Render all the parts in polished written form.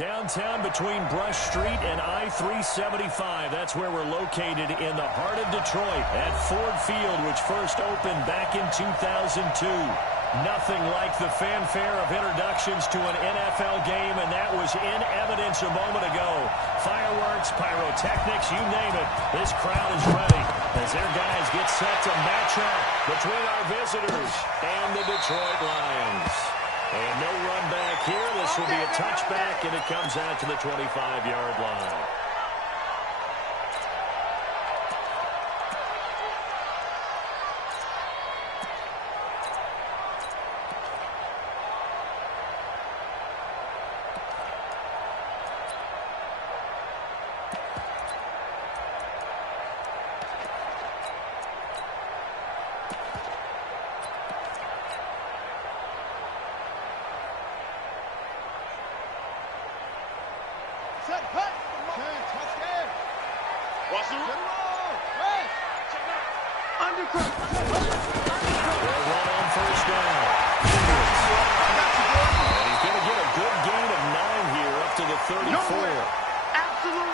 Downtown between Brush Street and I-375. That's where we're located in the heart of Detroit at Ford Field, which first opened back in 2002. Nothing like the fanfare of introductions to an NFL game, and that was in evidence a moment ago. Fireworks, pyrotechnics, you name it. This crowd is ready as their guys get set to match up between our visitors and the Detroit Lions. And no run back here. This will be a touchback, and it comes out to the 25-yard line.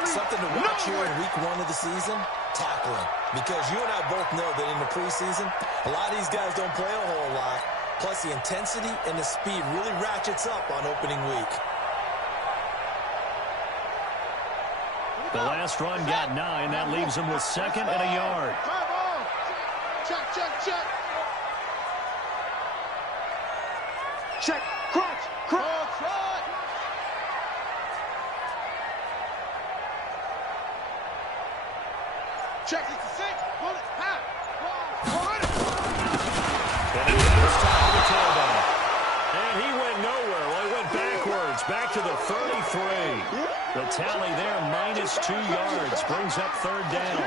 Something to watch here in week 1 of the season, tackling. Because you and I both know that in the preseason, a lot of these guys don't play a whole lot. Plus, the intensity and the speed really ratchets up on opening week. The last run got 9. That leaves him with 2nd and a yard. Check, check, check. Check, crunch, crunch, crunch. Check it to 6. Pull it. Half. Run it. And it was time to tailback. And he went nowhere. Well, he went backwards. Back to the 33. The tally there, -2 yards. Brings up 3rd down.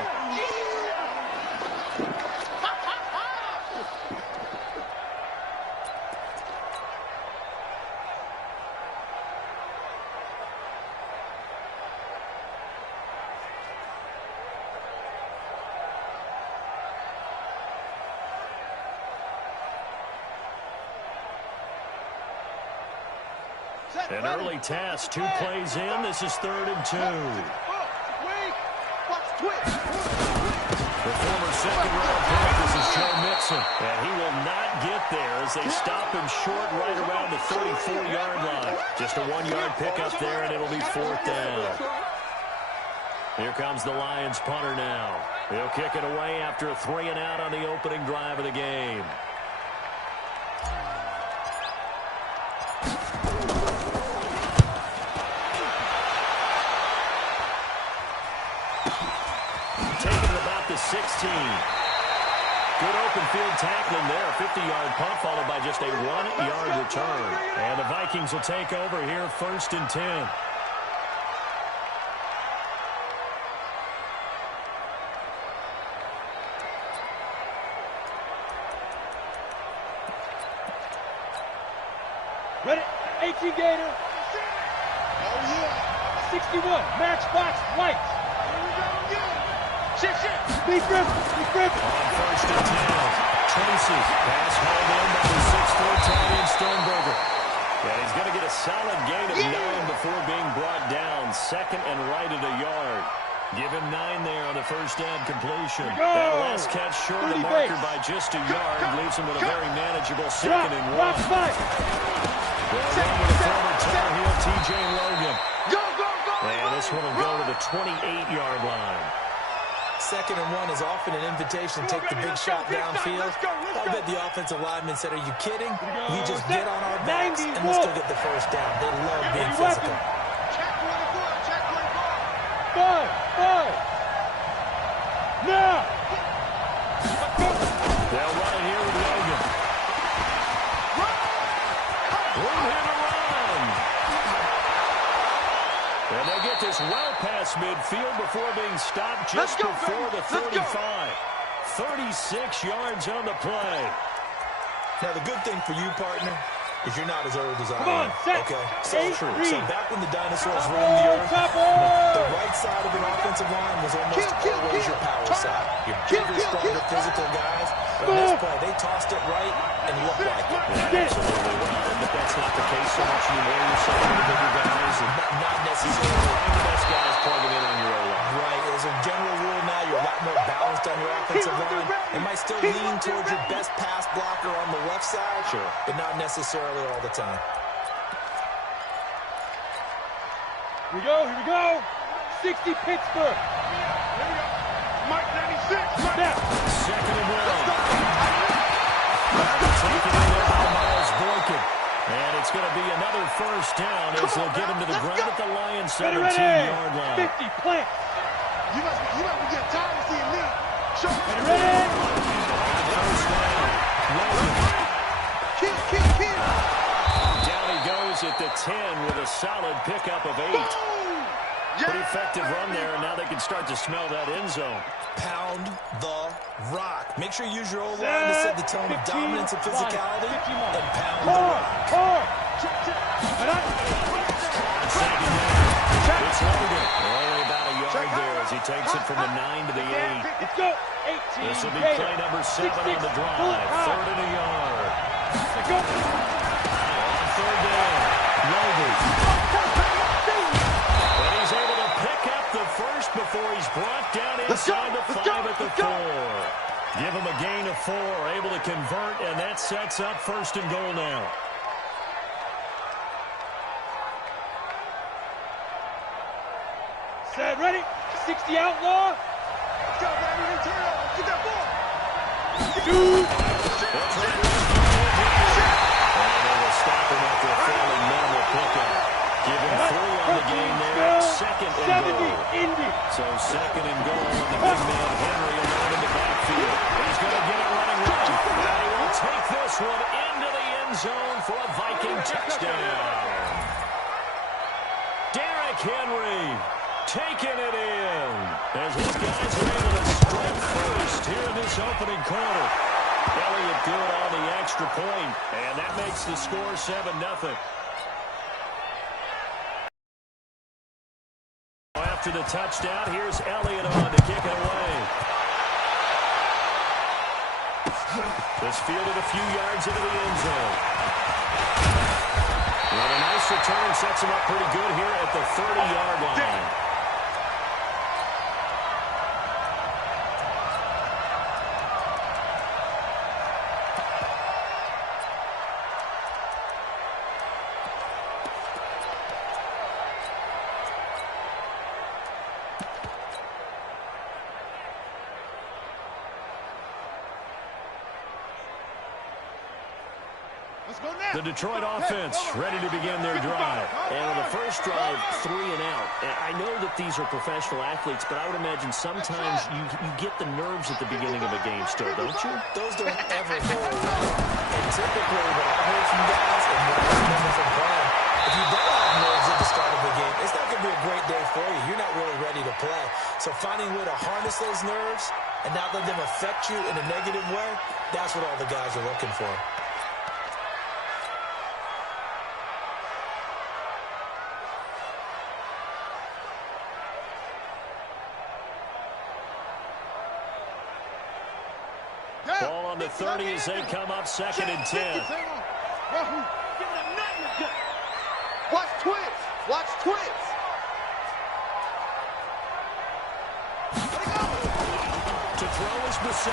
An early task, 2 plays in. This is 3rd and 2. The former second-round pick, this is Joe Mixon. And he will not get there as they stop him short right around the 34-yard line. Just a 1-yard pickup there, and it'll be 4th down. Here comes the Lions punter now. He'll kick it away after a 3-and-out on the opening drive of the game. Taking it about the 16. Good open field tackling there. A 50-yard punt followed by just a 1-yard return. And the Vikings will take over here 1st and 10. Ready, 18 Gator. Oh, yeah. 61, Matchbox White. Shit. Steve Griffin. On 1st and 10. Tracy, pass hauled in by the 6'4" tight end Sternberger. And he's going to get a solid gain of 9 before being brought down. 2nd and right at a yard. Give him 9 there on the first down completion. That last catch short of the marker by just a yard leaves him with a very manageable 2nd and 1. Rock fight. They'll run with the former Tar Heel T.J. Logan. Go. And this one will go to the 28-yard line. 2nd and 1 is often an invitation to take the big shot downfield. I bet the offensive lineman said, are you kidding? We just get on our backs and we'll still get the first down. They love being physical. Check 24. 5. Now. They'll run it here with Logan. Room here to run. And they get this well past midfield before being stopped just before the 35. 36 yards on the play. Now, the good thing for you, partner, is you're not as old as I Come on, am. set. Okay? So true. So back when the dinosaurs Top roamed the boy, earth, top boy. the right side of an offensive line was almost always your power side. Your bigger, stronger, physical guys. But on this play, they tossed it right, and and look like it. Yeah, absolutely. But that's not the case so much anymore. You're saying the bigger guys. And Not necessarily. the best guys plugging in on your O-line. Right. As a general rule now, you're a lot more balanced on your offensive line. It might still lean towards your best pass blocker on the left side, Sure, but not necessarily all the time. Here we go, here we go. 60 Pittsburgh. Here we go. Mike 96. Snap. second and one. Taken in there by Miles Boykin. And it's going to be another first down as they'll get him to the ground at the Lions' 17-yard line. 50 plant. You must be getting tired of seeing me. Show me. Ready? First down. Logan. Kill. Down he goes at the 10 with a solid pickup of 8. Pretty effective run there, and now they can start to smell that end zone. Pound the rock. Make sure you use your O-line to set the tone of dominance and physicality, and pound the rock. Second down. It's Logan. Only about a yard there as he takes it from the 9 to the 8. Let's go. 18. This will be play number 7 on the drive. Third and a yard. Let's go. On third down, Logan. And he's able to pick up the first before he's brought down inside the 5 at the 4. Give him a gain of 4, able to convert, and that sets up first and goal now. Set, ready? 60 outlaw. Let's go, baby. Turn it over. Get that ball. Dude. That's right. And they will stop him after a fairly minimal pickup. Give him 3 on the game there. Second and 70, goal. Indy. So second and goal, and the big man Henry alone in the backfield. He's going to get it running right. And he will take this one into the end zone for a Viking touchdown. Derrick Henry taking it in as his guys are able to strike first here in this opening quarter. Elliott good on the extra point, and that makes the score 7-0. After the touchdown, here's Elliott on to kick it away. This fielded a few yards into the end zone. And a nice return sets him up pretty good here at the 30-yard line. The Detroit offense ready to begin their drive. And on the first drive, 3 and out. And I know that these are professional athletes, but I would imagine sometimes you get the nerves at the beginning of a game still, don't you? Those don't ever go away. And typically, what I've heard from guys and what I've heard from Brian, if you don't have nerves at the start of the game, it's not going to be a great day for you. You're not really ready to play. So finding a way to harness those nerves and not let them affect you in a negative way, that's what all the guys are looking for. Ball on the 30 as they come up second and 10. Watch twins. Watch twins. To throw is Bissell.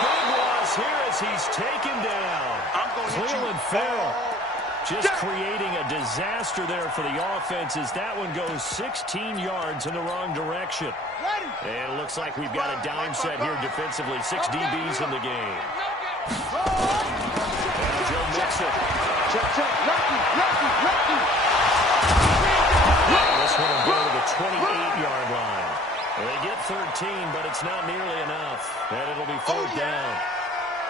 Big loss here as he's taken down. Cleveland Farrell just creating a disaster there for the offense as that one goes 16 yards in the wrong direction. And it looks like we've got a dime set here defensively. 6 DBs in the game. And Joe Mixon. This one will go to the 28-yard line. They get 13, but it's not nearly enough. And it'll be fourth down.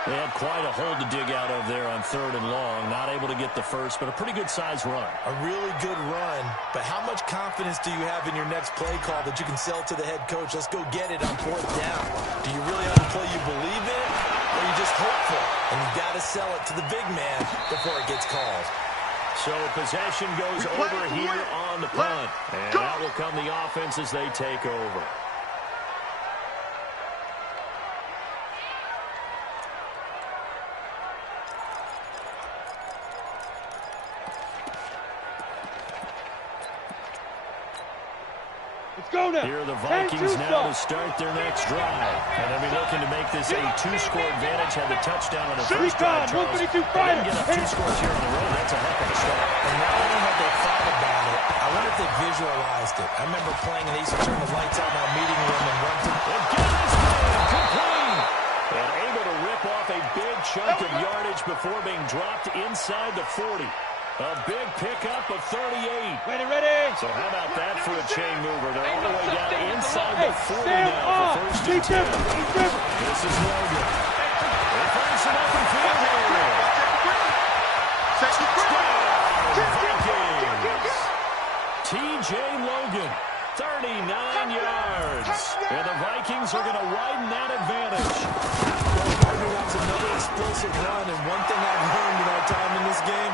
They had quite a hole to dig out of there on 3rd and long. Not able to get the first, but a pretty good-sized run. A really good run, but how much confidence do you have in your next play call that you can sell to the head coach? Let's go get it on 4th down. Do you really have a play you believe in, or are you just hopeful? And you've got to sell it to the big man before it gets called. So possession goes over here on the punt. And out will come the offense as they take over. go now. Here are the Vikings now to start their next drive. And they'll be looking to make this a 2-score advantage. Had the touchdown on the first drive, Charles. 122 They fighter. didn't get up 2 scores here on the road. That's a heck of a start. And not only have they thought about it, I wonder if they visualized it. I remember playing and they used to turn the lights out in our meeting room and run through. And get this man complete. And able to rip off a big chunk of yardage before being dropped inside the 40. A big pickup of 38. Ready. So how about that for a chain mover? They're all the way down inside the 40 now for first and 10. This is Logan. They find some open field here. Vikings. T.J. Logan, 39 yards. And the Vikings are going to widen that advantage. Gardner wants another explosive run, and one thing I've learned in our time in this game,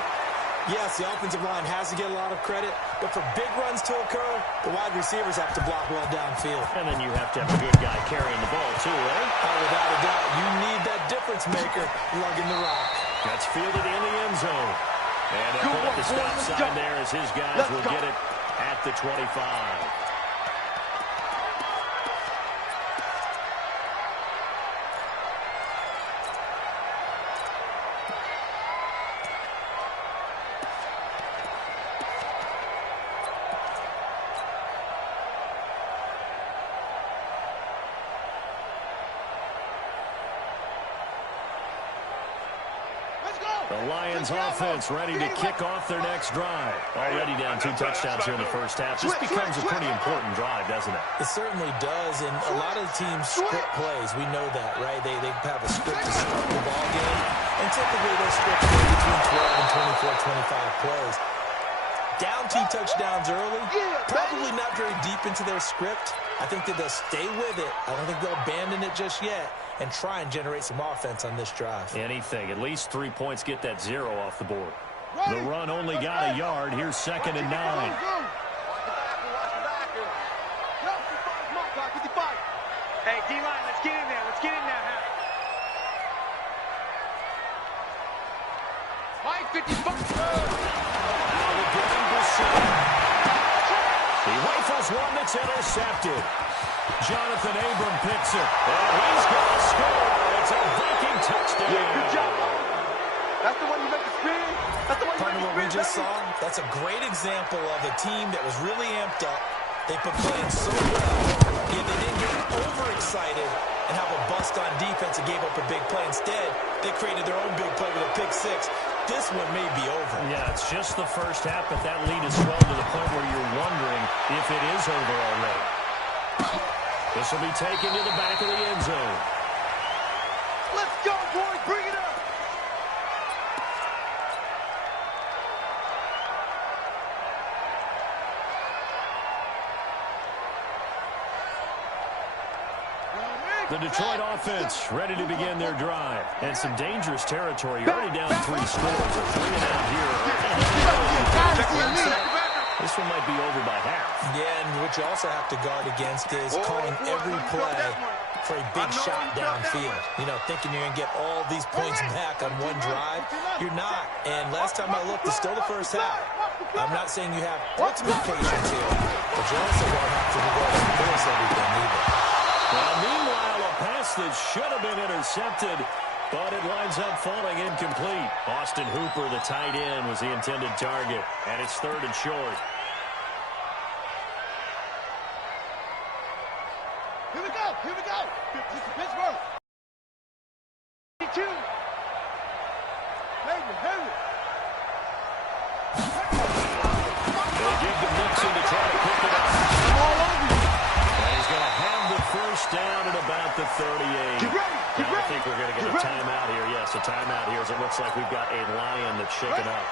yes, the offensive line has to get a lot of credit, but for big runs to occur, the wide receivers have to block well downfield. And then you have to have a good guy carrying the ball, too, eh? Oh, without a doubt, you need that difference maker lugging the rock. That's fielded in the end zone. And they'll put up the stop sign there as his guys will get it at the 25. The Lions offense ready to kick off their next drive. Already down 2 touchdowns here in the first half. This becomes a pretty important drive, doesn't it? It certainly does, and a lot of the teams script plays. We know that, right? They have a script to start the ball game, and typically those scripts go between 12 and 24, 25 plays. Down 2 touchdowns early, probably not very deep into their script. I think that they'll stay with it. I don't think they'll abandon it just yet and try and generate some offense on this drive. Anything. At least 3 points get that 0 off the board. The run only got a yard. Here's 2nd and 9. Hey, D-line, let's get in there. Let's get in there, Hap. Mike, 55. He rifles one that's intercepted. Jonathan Abram picks it. And he's going to score. It's a Viking touchdown. Yeah, good job. That's the one you make the spin. That's the one you Partner, make what we the spin. just saw, that's a great example of a team that was really amped up. They put playing so well, yet they didn't get overexcited and have a bust on defense and gave up a big play. Instead, they created their own big play with a pick 6. This one may be over. Yeah, it's just the first half, but that lead has swelled to the point where you're wondering if it is over already. This will be taken to the back of the end zone. Let's go, boys. Bring it up. The Detroit offense ready to begin their drive. And some dangerous territory. You're already down 3 scores. A 3 and out here. This one might be over by half. Yeah, and what you also have to guard against is calling every play for a big shot downfield. You know, thinking you're going to get all these points back on one drive. You're not. And last time I looked, it's still the first half. I'm not saying you have ultimate patience here, but you also don't have to go and force everything either. Well, meanwhile, a pass that should have been intercepted, but it winds up falling incomplete. Austin Hooper, the tight end, was the intended target, and it's 3rd and short. Here we go. Here we go. This is Pittsburgh. 2. Heavy. They give the Nixon to try to pick it up. All over you. And he's going to have the first down at about the 38. Get ready. Get Now I ready. think we're going to get a timeout here. Yes, a timeout here as it looks like we've got a Lion that's shaken up.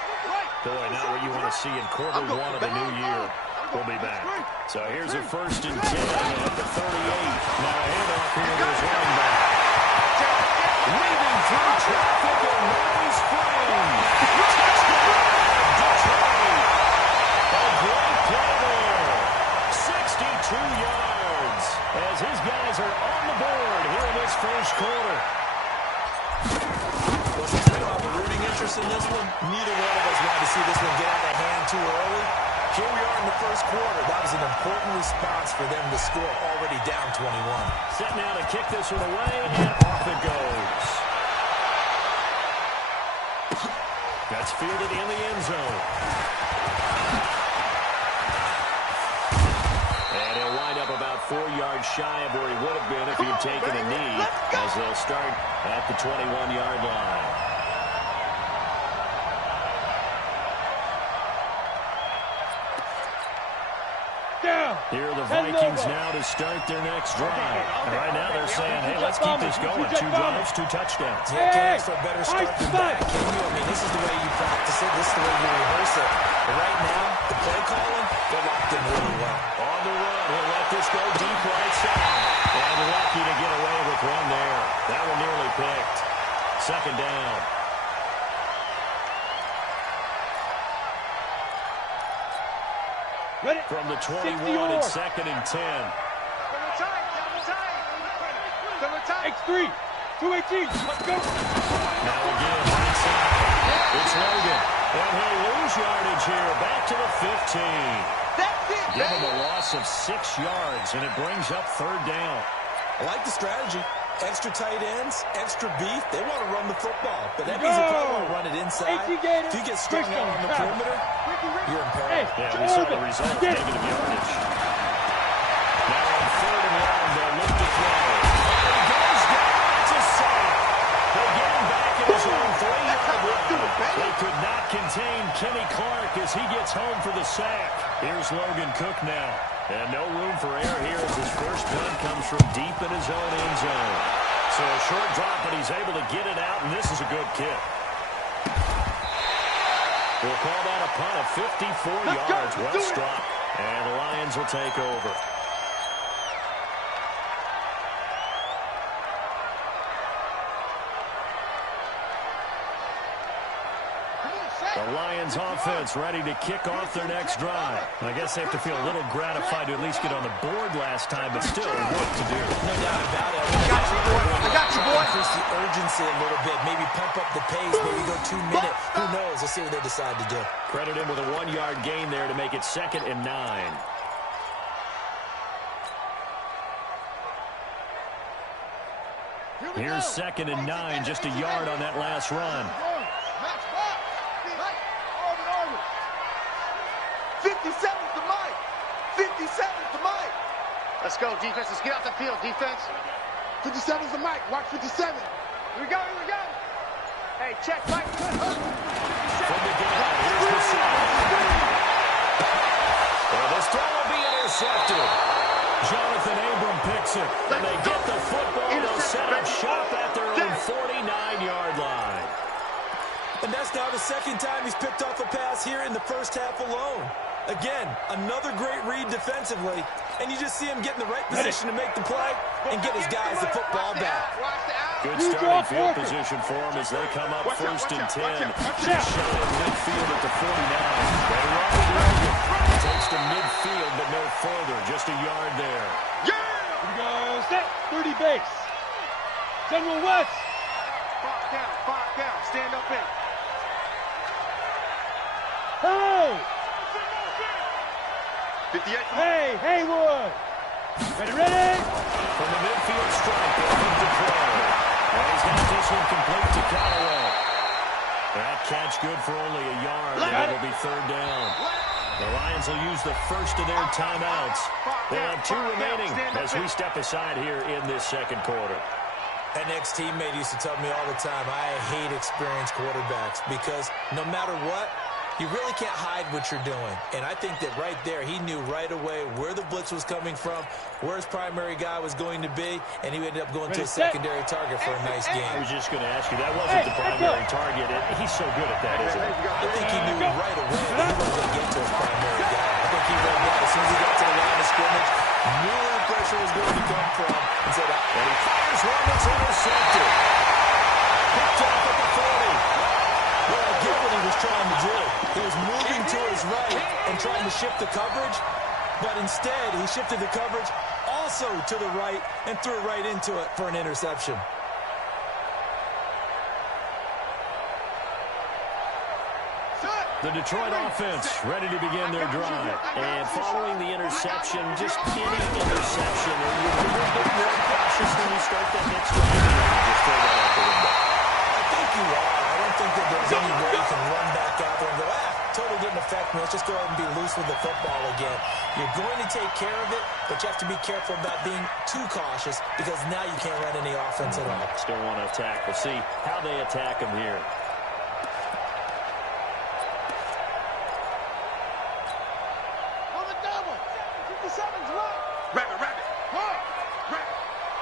Boy, not what you want to see in quarter 1 of the new year. We'll be back. So here's a 1st and 10 at the 38. Now a handoff here to his running back. Weaving through traffic and Riley Spring. Touchdown, Detroit. A great play there. 62 yards as his guys are on the board here in this first quarter. Wasn't talking about the rooting interest in this one. Neither one of us wanted to see this one get out of hand too early. Here we are in the first quarter. That was an important response for them to score, already down 21. Set now to kick this one away, and off it goes. That's fielded in the end zone. And he'll wind up about 4 yards shy of where he would have been if he'd taken a knee, as they'll start at the 21-yard line. Here are the Vikings now to start their next drive. And right now they're saying, hey, let's keep this going. 2 drives, 2 touchdowns. Yeah, can't ask for a better start than that, can you? I mean, this is the way you practice it. This is the way you rehearse it. But right now, the play calling, they're locked in really well. On the run, he'll let this go deep right side. And lucky to get away with one there. That one nearly picked. Second down. Ready? From the 21, it's 2nd and 10. X3, 218, let's go. Now again, right side. It's Logan. And he'll lose yardage here, back to the 15. Give him a loss of 6 yards, and it brings up 3rd down. I like the strategy. Extra tight ends, extra beef. They want to run the football, but that means they probably want to run it inside. If you get strung out on the perimeter, you're in peril. Yeah, we saw the result, negative yardage. Now on 3rd and long, they'll look to throw. And he goes down. It's a sack. They get him back at his own 3-yard line. They could not contain Kenny Clark as he gets home for the sack. Here's Logan Cook now. And no room for error here as his first punt comes from deep in his own end zone. So a short drop, but he's able to get it out, and this is a good kick. We'll call that a punt of 54 yards. Well struck. And the Lions will take over. The Lions offense ready to kick off their next drive. I guess they have to feel a little gratified to at least get on the board last time, but still work to do. No doubt about it. I got you, boy. Increase the urgency a little bit. Maybe pump up the pace. Maybe go 2 minutes. Who knows? Let's see what they decide to do. Credit him with a 1-yard gain there to make it 2nd and 9. Here's 2nd and 9, just a yard on that last run. 57's the mic. 57's the mic. Let's go, defense. Let's get off the field, defense. 57's the mic. Watch 57. Here we go. Here we go. Hey, check, Mike. From the ground, here's the sack. Well, this throw will be intercepted. Jonathan Abram picks it, and they get the football. They'll set up shop at their own 49-yard line. And that's now the 2nd time he's picked off a pass here in the first half alone. Again, another great read defensively, and you just see him get in the right position to make the play and get his guys the football back. Good starting field position for him as they come up 1st and 10. Just shot in midfield at the 49. They run with Logan. Takes to midfield, but no further. Just a yard there. Here we go, set, 30 base. General West. Fire down, stand up in. Hey! 58. Hey, Haywood! Ready? From the midfield strike, they'll look to throw. And he's got this one complete to Callaway. That catch good for only a yard, and it'll be 3rd down. The Lions will use the first of their timeouts. They'll have 2 remaining as we step aside here in this 2nd quarter. An ex-teammate used to tell me all the time, I hate experienced quarterbacks because no matter what, you really can't hide what you're doing. And I think that right there, he knew right away where the blitz was coming from, where his primary guy was going to be, and he ended up going to a secondary target for a nice game. I was just going to ask you, that wasn't the primary target. He's so good at that, isn't he? I think he knew right away that he wasn't going to get to his primary guy. I think he read that as soon as he got to the line of scrimmage, knew where the pressure was going to come from, and said, and he fires one that's intercepted. Picked off at the 40. Well, I get what he was trying to do. He was moving to his right and trying to shift the coverage, but instead he shifted the coverage also to the right and threw it right into it for an interception. Set. The Detroit offense ready to begin their drive. And following the interception, just any interception, you're a little bit more cautious when you start that next drive. Just throw that out the window. I think you are. I don't think that there's any way you can run back out there and go, totally didn't affect me. Let's just go ahead and be loose with the football again. You're going to take care of it, but you have to be careful about being too cautious because now you can't run any offense at all. Still want to attack. We'll see how they attack him here.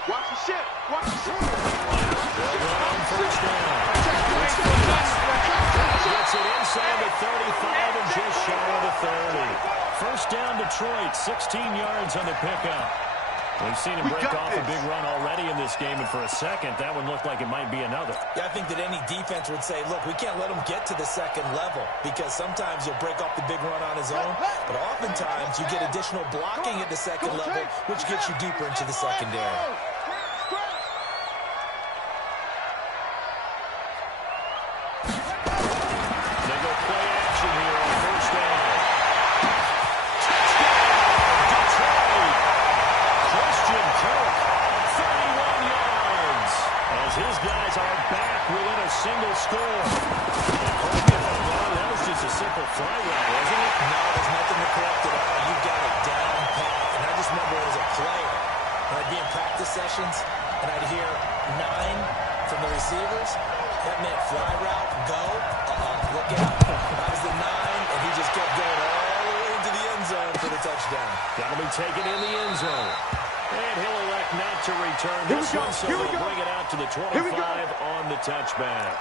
Watch the shit. Watch the shit. First down. Gets it inside the 35 and just shy of the 30. First down Detroit, 16 yards on the pickup. We've seen him break off a big run already in this game, and for a second, that one looked like it might be another. Yeah, I think that any defense would say, look, we can't let him get to the second level because sometimes he'll break off the big run on his own, but oftentimes you get additional blocking at the second level, which gets you deeper into the secondary. Single score. That was just a simple fly route, wasn't it? No, there's nothing to correct at all. You got it down pat. And I just remember as a player, when I'd be in practice sessions, and I'd hear 9 from the receivers. That meant fly route, go, look out. That was the 9, and he just kept going all the way into the end zone for the touchdown. That'll be taken in the end zone. And he'll elect not to return this one, so they'll bring it out to the 25 on the touchback.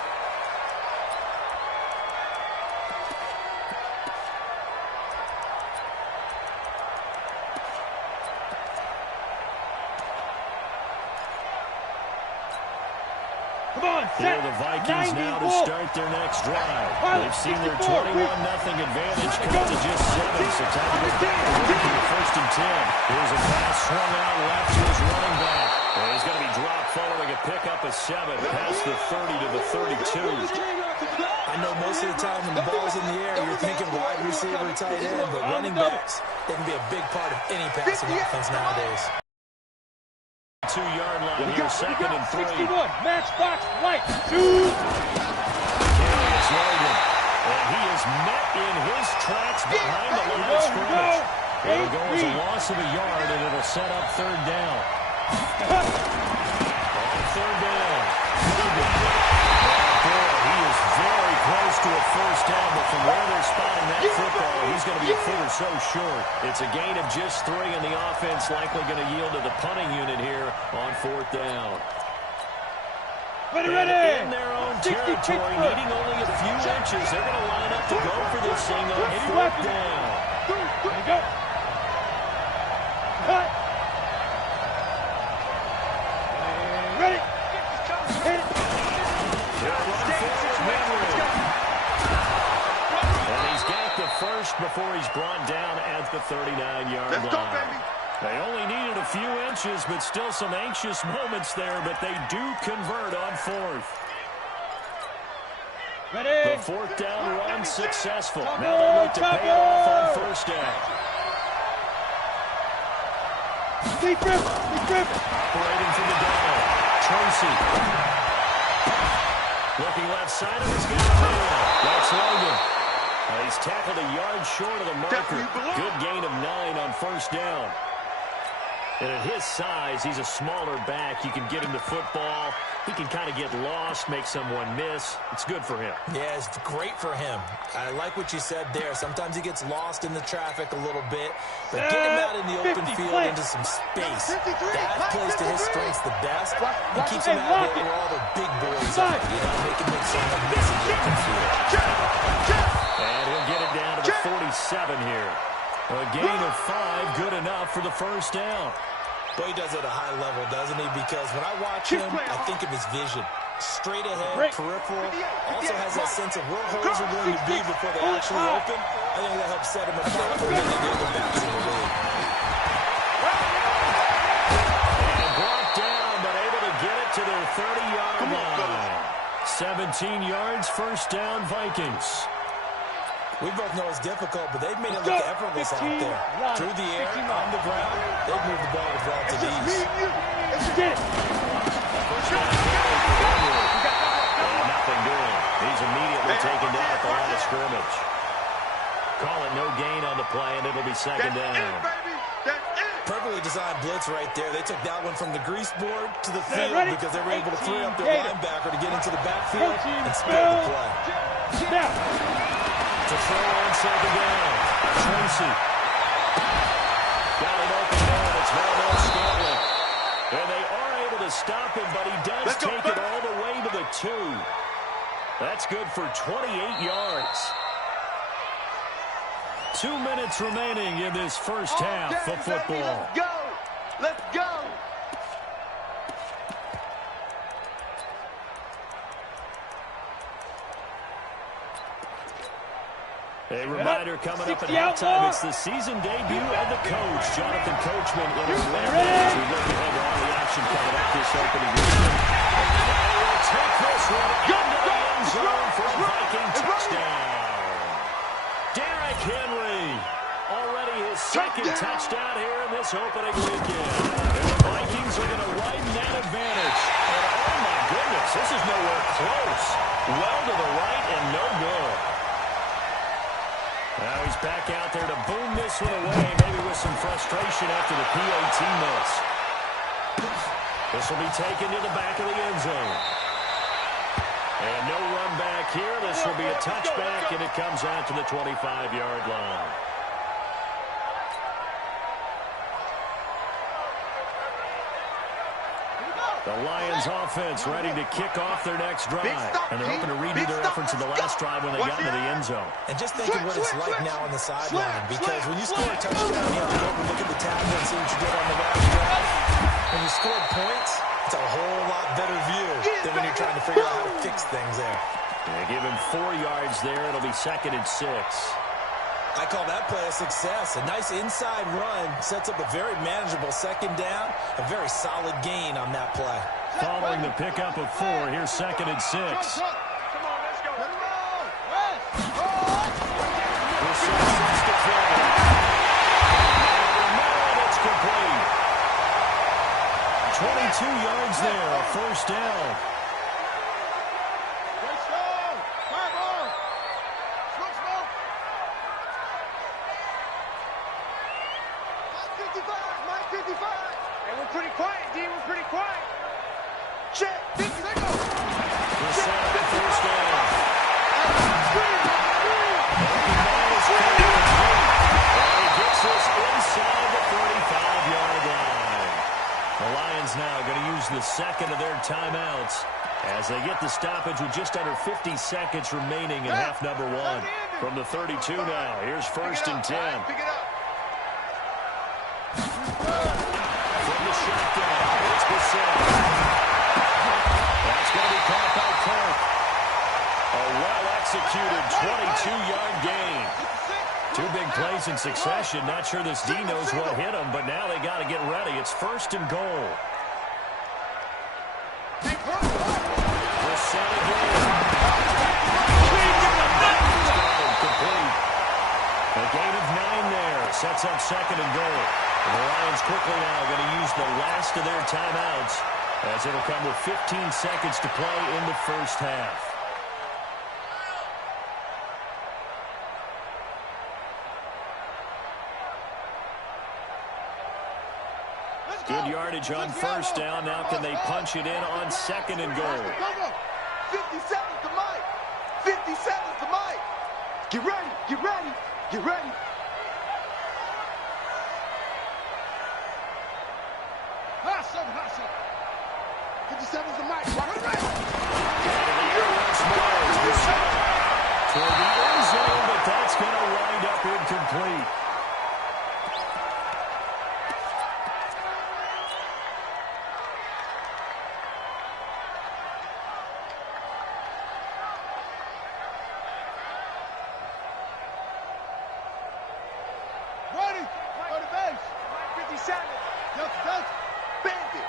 Here are the Vikings now to start their next drive. They've seen their 21-0 advantage cut to just 7, so time to go back and work for the 1st and 10. Here's a pass swung out left to his running back. And he's going to be dropped following a pickup of 7, past the 30 to the 32. I know most of the time when the ball's in the air, you're thinking wide receiver, tight end, but running backs, they can be a big part of any passing offense nowadays. 2-yard line here, 2nd and 3. 61, matchbox right, 2. Darius Logan. And he is met in his tracks behind the line of scrimmage. It'll go as a loss of a yard, and it'll set up 3rd down. On 3rd down. He is very close to a 1st down, but from where they're spotting that football, he's going to be a foot or so short. It's a gain of just 3, and the offense likely going to yield to the punting unit here on 4th down. Ready. In their own territory, needing only a few inches, they're going to line up to go for this thing on 4th down. There you go. Cut. Ready. Hit it. And he's got the first before he's brought down at the 39-yard line. They only needed a few inches, but still some anxious moments there, but they do convert on 4th. Ready. The 4th down run successful. Now they look to pay it off on 1st down. Deep rip. Operating from the down. Tracy. Looking left side of his guy. That's Logan. He's tackled a yard short of the marker. Good gain of 9 on 1st down. And at his size, he's a smaller back. You can get him the football. He can kind of get lost, make someone miss. It's good for him. Yeah, it's great for him. I like what you said there. Sometimes he gets lost in the traffic a little bit. But get him out in the open field into some space. That plays to his strengths the best. He keeps him out there where all the big boys are. You know, make him make someone miss in the open field. And he'll get it down to the 47 here. A gain of 5, good enough for the 1st down. Boy, he does it at a high level, doesn't he? Because when I watch him, I think of his vision. Straight ahead, peripheral. Also has that sense of where holes are going to be before they actually open. I think that helps set him apart from many of the other backs in the league. And brought down, but able to get it to their 30-yard line. 17 yards, 1st down, Vikings. We both know it's difficult, but they've made it look effortless out there. Through the air, on the ground, they've moved the ball with relative ease. Nothing doing. He's immediately taken down at the line of scrimmage. Call it no gain on the play, and it'll be second down. Perfectly designed blitz right there. They took that one from the grease board to the field because they were able to free up their linebacker to get into the backfield and spare the play. To throw on second down. Tracy. Got it open there. It's Valdez Scantling. And they are able to stop him, but he does take it all the way to the 2. That's good for 28 yards. 2 minutes remaining in this first half of football. Let's go. Let's go. A reminder coming up at halftime. It's the season debut of the coach, Jonathan Coachman, in Atlanta. As we look ahead to all the action coming up this opening weekend. They will take this one into the end zone for a Viking touchdown. Derrick Henry, already his second touchdown here in this opening weekend. And the Vikings are going to widen that advantage. And oh my goodness, this is nowhere close. Well to the right and no good. Now he's back out there to boom this one away, maybe with some frustration after the PAT miss. This will be taken to the back of the end zone. And no run back here. This will be a touchback, and it comes out to the 25-yard line. The Lions offense ready to kick off their next drive. And they're hoping to redo their efforts in the last drive when they got into the end zone. And just think of what it's like now on the sideline. Because when you score a touchdown, you have to go and look at the tablet and see what you did on the last drive. When you score points, it's a whole lot better view than when you're trying to figure out how to fix things there. They give him 4 yards there. It'll be 2nd and 6. I call that play a success. A nice inside run sets up a very manageable second down. A very solid gain on that play. Following the pickup of 4, here's 2nd and 6. Come on, let's go. Receptions to Philly. It's complete. 22 yards there, a first down. And we're pretty quiet, D. We're pretty quiet. Check. Let's go. The set of the first down. And he gets this inside the 35-yard line. The Lions now going to use the second of their timeouts as they get the stoppage with just under 50 seconds remaining in half number 1. From the 32 now, here's 1st and 10. Pick it up. From the shotgun, it's Bissett. That's going to be caught by Kirk. A well-executed 22-yard gain. 2 big plays in succession. Not sure this D knows what hit him, but now they got to get ready. It's 1st and goal. Bissett again. Complete. A gain of 9 there. Sets up 2nd and goal. And the Lions quickly now going to use the last of their timeouts as it'll come with 15 seconds to play in the first half. Good yardage on first down. Now can they punch it in on 2nd and goal? 57's the mic. 57's the mic. Get ready. Get ready. Get ready. Hustle. 57's the mic. Toward the end zone, but that's going to wind up incomplete. Ready. Go to base. 57. Delta. Bend it.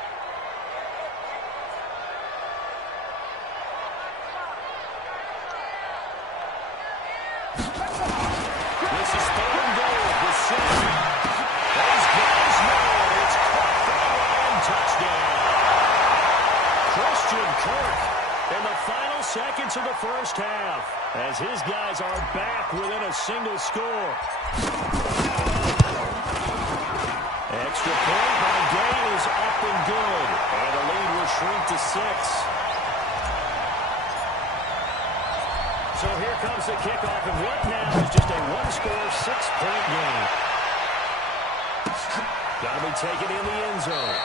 touchdown. Christian Kirk in the final seconds of the first half as his guys are back within a single score. Extra point by Gay is up and good, and the lead will shrink to 6. So here comes the kickoff, and what now is just a one-score, 6-point game. Got to be taken in the end zone.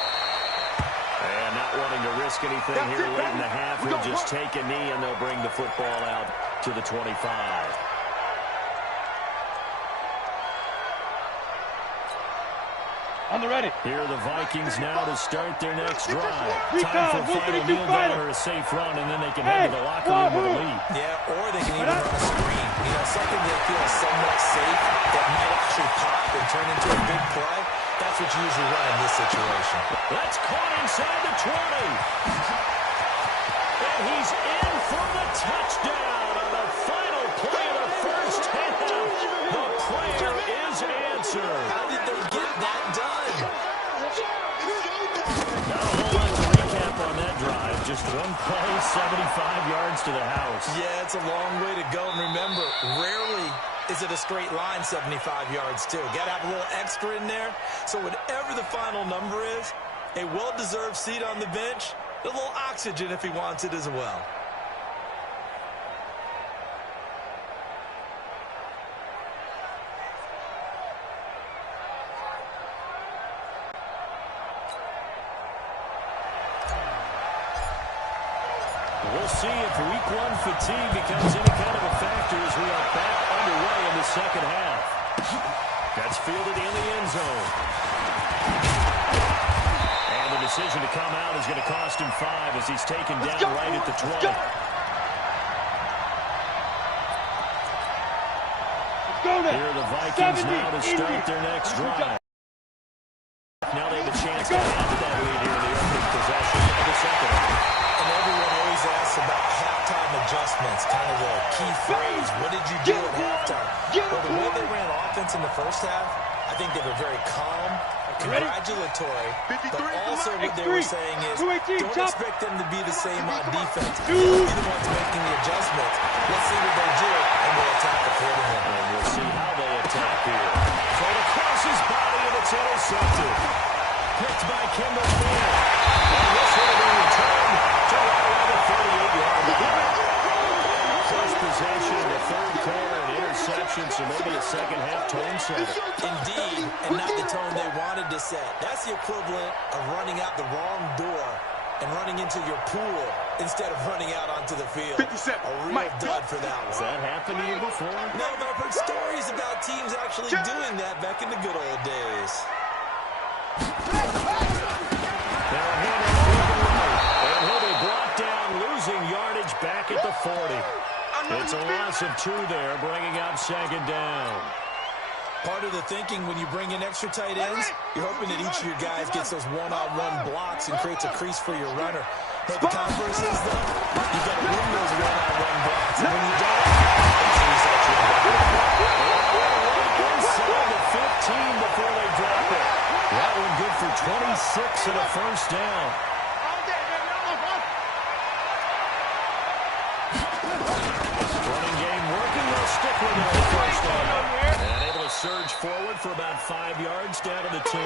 And not wanting to risk anything here late in the half, he'll just take a knee, and they'll bring the football out to the 25. On the ready. Here are the Vikings now to start their next drive. Time for a final kneel down or a safe run, and then they can head to the locker room with a lead. Yeah, or they can even run a screen. You know, something that feels somewhat safe that might actually pop and turn into a big play. That's what you usually run in this situation. That's caught inside the 20. And he's in for the touchdown on the final play of the first half. The prayer is answered. How did they get that done? Not a whole lot to recap on that drive. Just one play, 75 yards to the house. Yeah, it's a long way to go. And remember, rarely is it a straight line 75 yards, too. Got to have a little extra in there. So whatever the final number is, a well-deserved seat on the bench, a little oxygen if he wants it as well. We'll see if week one fatigue becomes any kind of a factor as we are back underway in the second half. That's fielded in the end zone. And the decision to come out is going to cost him 5 as he's taken down right at the 20. Here are the Vikings now to start their next drive. Now they have a chance to add to that lead here in the opening possession of the second half. And everyone always asks about halftime adjustments, kind of the key phrase. What did you do at halftime? Well, the way they ran offense in the first half, I think they were very calm, congratulatory, but also what they were saying is don't expect them to be the same on defense. They'll be the ones making the adjustments. Let's see what they do, and we'll attack accordingly. And we'll see how they attack here. Thrown across his body, and it's intercepted. Picked by Kendall Ford. And this will be returned to right around the 38-yard line. First possession in the third quarter, an interception, so maybe a second-half tone setter. Indeed, and not the tone they wanted to set. That's the equivalent of running out the wrong door and running into your pool instead of running out onto the field. 57. A real dud for that one. Has that happened to you before? No, but I've heard stories about teams actually doing that back in the good old days. And he'll be brought down, losing yardage back at the 40. It's a loss of 2 there, bringing up second down. Part of the thinking when you bring in extra tight ends, you're hoping that each of your guys gets those one-on-one blocks and creates a crease for your runner. But the converse is, though, you've got to win those one-on-one blocks. And when you don't, that's the result you're going to get. Inside the 15 before they drop it. That one good for 26 and a first down. Running game working. They'll stick with it on the first down. And able to surge forward for about 5 yards down to the 10.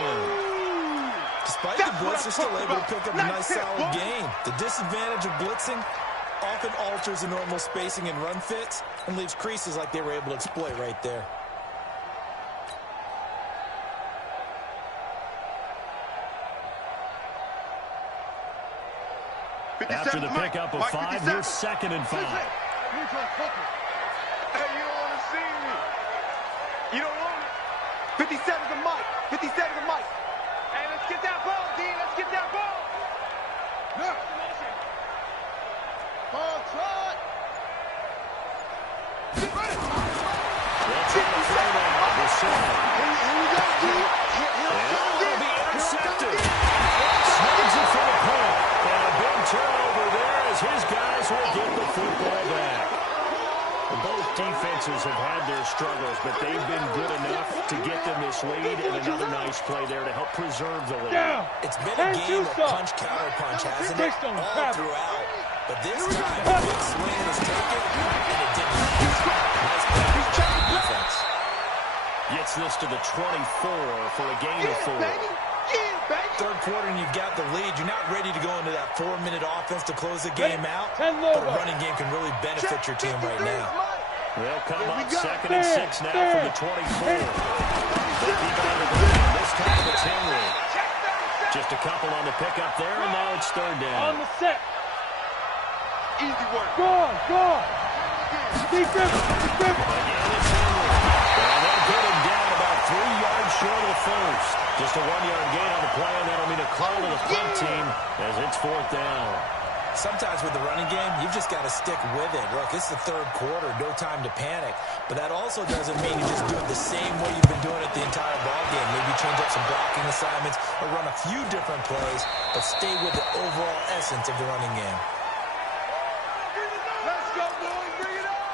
Despite the blitz, they're still able to pick up a nice solid gain. The disadvantage of blitzing often alters the normal spacing and run fits and leaves creases like they were able to exploit right there. After the pickup of 5, here's 2nd and 5. Hey, you don't want to see me. You don't want me. 57's the mic. 57's the mic. Hey, let's get that ball, D. Let's get that ball. Look. Ball trot. Get ready. Let's get the throw down. The center. Here we go, D. It'll be intercepted. Snags it for the point. And a big turnover there as his guys will get the football back. Both defenses offenses have had their struggles, but they've been good enough to get them this lead, and another nice play there to help preserve the lead. It's been a game of punch-counter-punch, hasn't it? All throughout. But this time, the big swing was taken, and it didn't. Nice play by defense. Gets this to the 24 for a gain of 4. Third quarter and you've got the lead. You're not ready to go into that 4-minute offense to close the game out, but a running game can really benefit your team right now. They'll come up 2nd and 6 now from the 24. They'll keep it on the ground. This time it's Henry. Just a couple on the pickup there, and now it's 3rd down. On the set. Easy work. Go. Steve Griffin. Again, it's Henry. And they'll get him down about 3 yards short of the first. Just a 1-yard gain on the play, and that'll mean a call to the punt team as it's 4th down. Sometimes with the running game, you've just got to stick with it. Look, it's the 3rd quarter, no time to panic. But that also doesn't mean you just do it the same way you've been doing it the entire ball game. Maybe change up some blocking assignments or run a few different plays, but stay with the overall essence of the running game. Let's go, boys. Bring it up.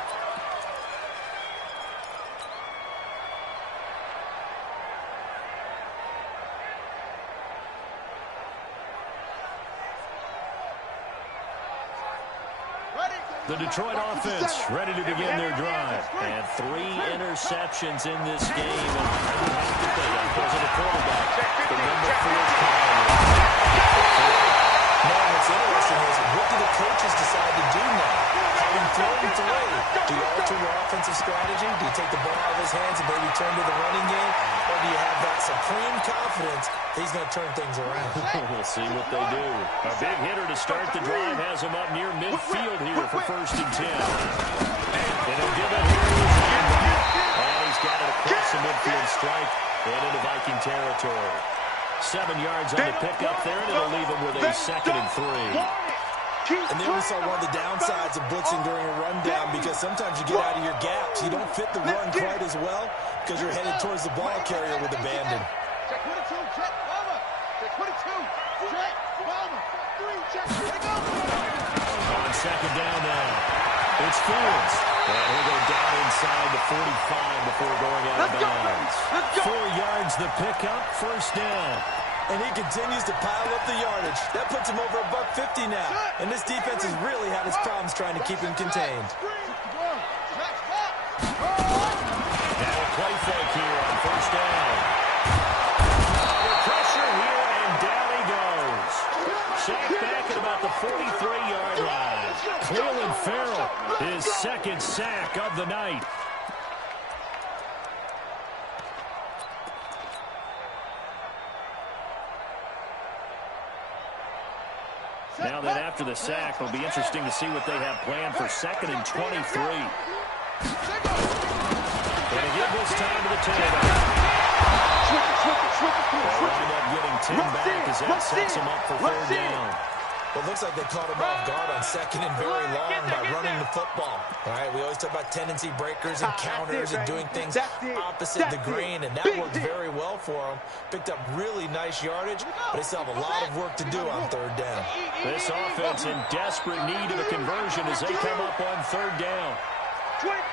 The Detroit offense ready to begin their drive. And 3 interceptions in this game. And I would have to think, because of the quarterback, the number 4 is Kyle. Now, what's interesting is, what do the coaches decide to do now? Having thrown 3, do you alter your offensive strategy? Do you take the ball out of his hands and maybe turn to the running game? Or do you have that supreme confidence that he's going to turn things around? We'll see what they do. A big hitter to start the drive has him up near midfield here for 1st and 10. And he'll give it here to Zimba. And he's got it across the midfield stripe and into Viking territory. 7 yards on the pickup there, and it'll leave him with a 2nd and 3. And then we saw one of the downsides of blitzing during a rundown, because sometimes you get out of your gaps. You don't fit the run quite as well because you're headed towards the ball carrier with abandon. Check 22, check Palmer. Check 22, check Palmer. 3, check. On 2nd down now, it's Fields. And he'll go down inside the 45 before going out of bounds. 4 yards the pickup, 1st down. And he continues to pile up the yardage. That puts him over $150 now. And this defense has really had its problems trying to keep him contained. Now a play fake here on 1st down. Under pressure here, and down he goes. Sacked back at about the 43-yard line. Cleveland Farrell, his 2nd sack of the night. Now then, after the sack, it'll be interesting to see what they have planned for 2nd and 23. And again this time to the 10. They'll wind up getting 10 back as that sets them up for 3rd down. Well, it looks like they caught him off guard on 2nd and very long by running the football. All right, we always talk about tendency breakers and counters and doing things opposite the grain, and that worked very well for them. Picked up really nice yardage, but they still have a lot of work to do on 3rd down. This offense in desperate need of a conversion as they come up on 3rd down. 25,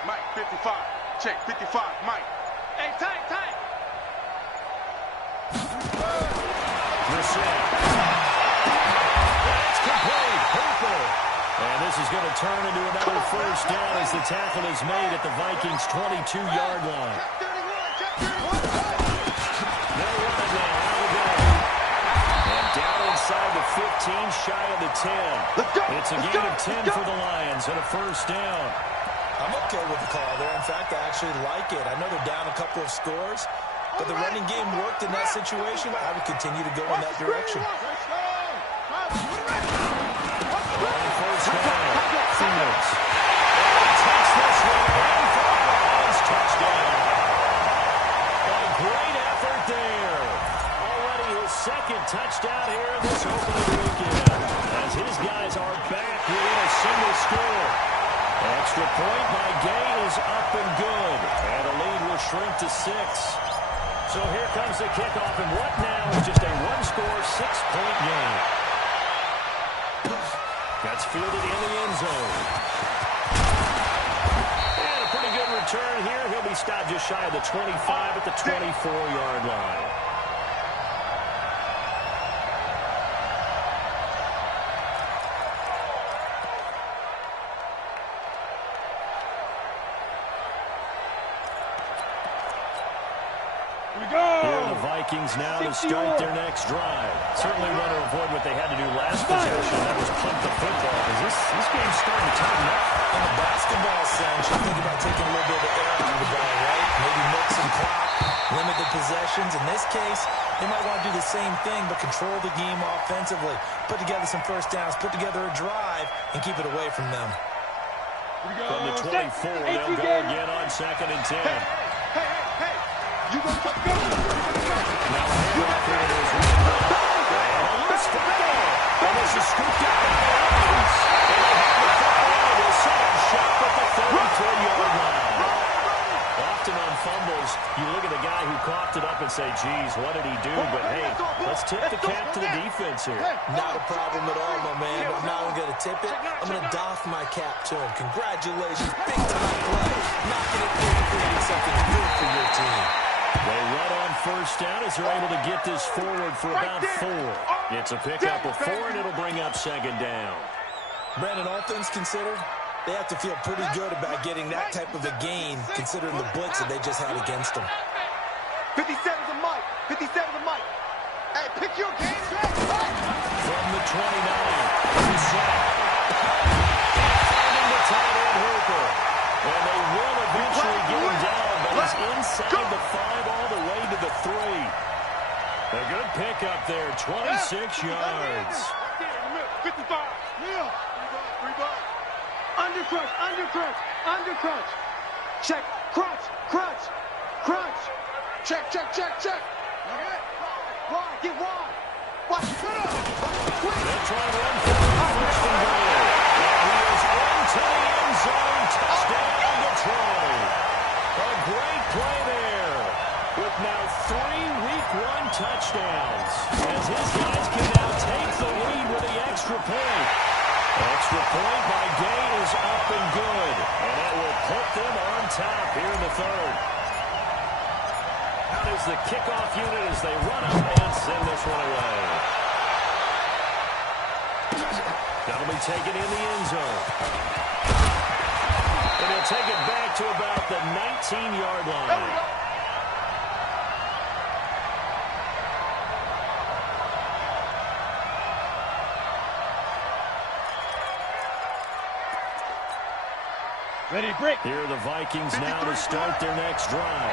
Mike, 55. Check, 55, Mike. Hey, tight. That's complete. Hooper. And this is going to turn into another 1st down as the tackle is made at the Vikings' 22-yard line. They'll run it now. Out we go. And down inside the 15, shy of the 10. It's a gain of 10 for the Lions and a 1st down. I'm okay with the call there. In fact, I actually like it. I know they're down a couple of scores, but the running game worked in that situation. I would continue to go in that direction. First down, Fields. Takes this one in for the Lions. Touchdown. A great effort there. Already his 2nd touchdown here in this opening weekend. As his guys are back within a single score. Extra point by Gay is up and good. And the lead will shrink to 6. So here comes the kickoff, and what now is just a one-score, 6-point game. That's fielded in the end zone. And a pretty good return here. He'll be stopped just shy of the 25 at the 24-yard line. Vikings now to start their next drive. Certainly want to avoid what they had to do last possession. That was punt the football. Because this game's starting to tighten up. In the basketball sense, you think about taking a little bit of the air out of the ball, right? Maybe milk some clock, limit the possessions. In this case, they might want to do the same thing, but control the game offensively. Put together some first downs, put together a drive, and keep it away from them. From the 24, they'll go again on 2nd and 10. Hey. You gonna go. Now handoff here it is. And this football. And this is scooped out by the Lions. And they have the football. They'll set up shop at the 33-yard line. Often on fumbles, you look at the guy who coughed it up and say, geez, what did he do? But, hey, let's tip the cap to the defense here. Not a problem at all, my man. I'm not only going to tip it, I'm going to doff my cap to him. Congratulations. Big-time play. Knocking it through, creating something good for your team. They run on first down as they're able to get this forward for about 4. It's a pickup of 4, and it'll bring up 2nd down. Brandon, all things considered, they have to feel pretty good about getting that type of a gain, considering the blitz that they just had against them. 57's a mic. 57's a mic. Hey, pick your game. From the 29, he's sacked. Finding the tight end Hooper. And they will eventually get him down, but he's inside the 5 all the way to the 3. A good pickup there, 26 yards. 55. Yeah. Revive. Undercrunch. Check. Crunch. Check. Why? Get wide. Watch. They'll try to run for first and goal. And he is into the end zone. Touchdown, Detroit. A great play there. With now 3 week 1 touchdowns. As his guys can now take the lead with the extra point. Extra point by Gay is up and good. And it will put them on top here in the 3rd. Out is the kickoff unit as they run up and send this one away. That'll be taken in the end zone. And he'll take it back to about the 19-yard line. Ready, break. Here are the Vikings now to start their next drive.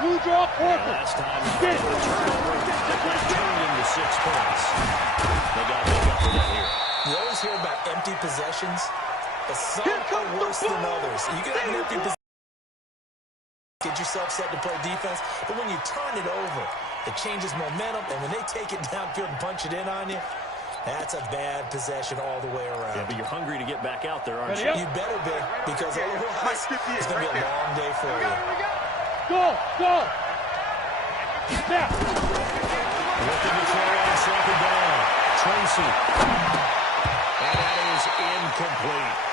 Blue draw, Last time they had a turnover that turned into 6 points. They got to make up for that here. You always hear about empty possessions, but some are worse than others. You can have an empty possession, get yourself set to play defense, but when you turn it over, it changes momentum, and when they take it downfield and punch it in on you, that's a bad possession all the way around. Yeah, but you're hungry to get back out there, aren't you? You better be, because otherwise it's going to be a long day for you. Go! Snap! Looking to throw on 2nd down. Tracy. And that is incomplete.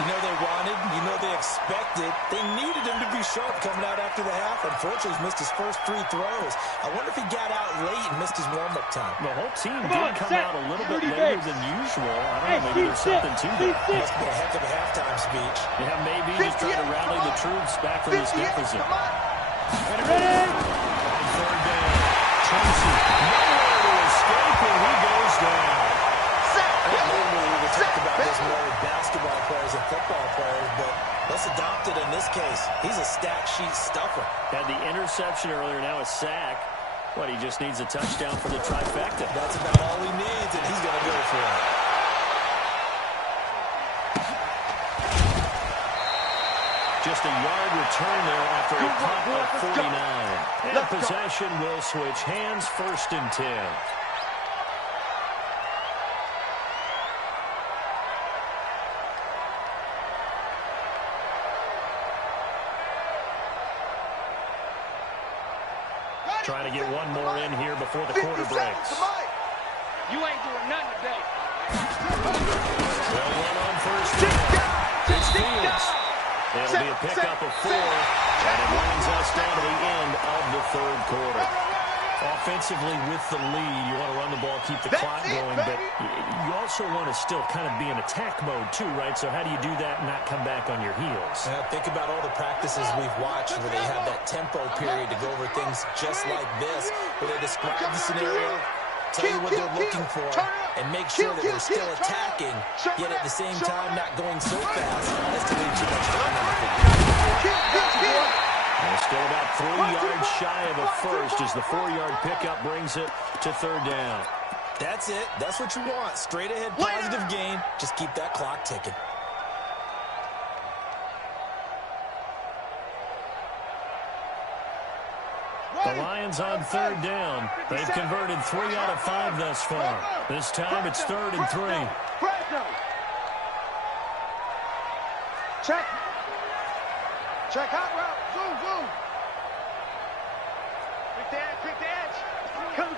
You know they wanted, you know they expected. They needed him to be sharp coming out after the half. Unfortunately, he's missed his first 3 throws. I wonder if he got out late and missed his warm-up time. The whole team did come out a little bit later than usual. I don't know, maybe there's something to that. Must be a heck of a halftime speech. Yeah, maybe just trying to rally the troops back from this deficit. Ready? On 3rd down, Tracy. Nowhere to escape, and he goes down. Normally we would talk about this more with basketball players and football players, but let's adopt it in this case. He's a stat sheet stuffer. Had the interception earlier, now a sack. What, he just needs a touchdown for the trifecta. That's about all he needs, and he's going to go for it. Just a yard return there after a punt of 49. And possession will switch hands, 1st and 10. trying to get one more in here before the quarter breaks. You ain't doing nothing today. They'll run on first down. It's Fields. It'll be a pickup of 4, and it brings us down to the end of the third quarter. Offensively, with the lead, you want to run the ball, keep the clock going, but you also want to still kind of be in attack mode too, right? So how do you do that and not come back on your heels? Think about all the practices we've watched where they have that tempo period to go over things just like this, where they describe the scenario, tell you what they're looking for, and make sure that they're still attacking, yet at the same time not going so fast as to leave too much time on the field. They're still about 3 yards shy of a first as the 4-yard pickup brings it to third down. That's it. That's what you want. Straight ahead, positive gain. Just keep that clock ticking. The Lions on third down. They've converted 3 out of 5 thus far. This time it's 3rd and 3. Check. Check hot route. Zoom, zoom. Quick the edge. Come.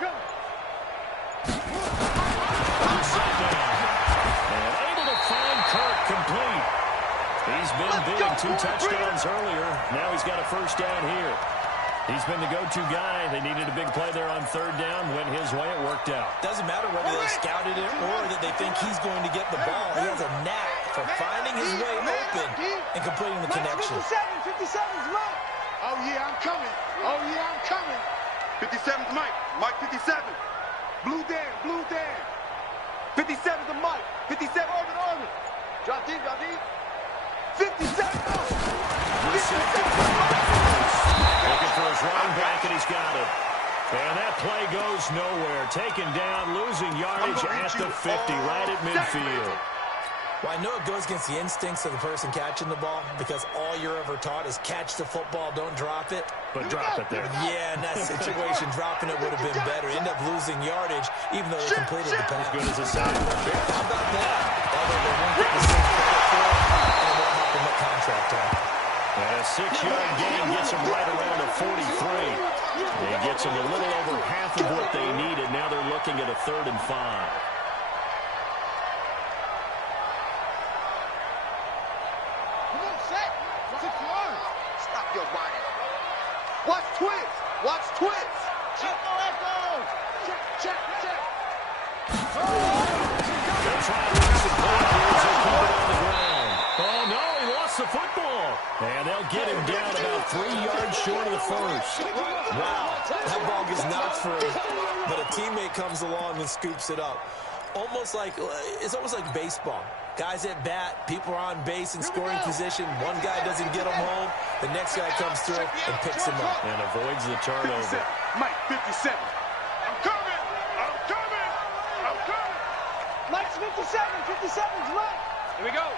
And able to find Kirk complete. He's been big, 2 touchdowns earlier. Now he's got a first down here. He's been the go-to guy. They needed a big play there on third down. Went his way. It worked out. Doesn't matter whether they scouted it or that they think he's going to get the ball. He has a knack for finding his way open and completing the connection. 57's Mike. Oh, yeah, I'm coming. 57's Mike. Mike 57. Blue Dan. 57's the Mike. 57, orbit. Drop deep. 57. Looking for his running back, and he's got it. And that play goes nowhere. Taken down, losing yardage at the 50, right at midfield. Well, I know it goes against the instincts of the person catching the ball because all you're ever taught is catch the football, don't drop it. But drop it there. Yeah, in that situation, dropping it would have been better. End up losing yardage, even though they completed the pass. As good as a sack. How about that? Although they won't get the same credit for it, and it won't help them at contract time. And a 6-yard gain gets him right around a 43. It gets them a little over half of what they needed. Now they're looking at a 3rd and 5. Stop your body. Watch twins. Check. They're trying to run the play here as they keep it on the ground. Oh, no, he lost the football. And they'll get him down about 3 yards short of the first. Wow, that ball gets knocked free, but a teammate comes along and scoops it up. It's almost like baseball. Guys at bat, people are on base in scoring position. One guy doesn't get him home. The next guy comes through and picks him up. And avoids the turnover. Mike, 57. I'm coming. Mike's 57. 57's Mike. Here we go.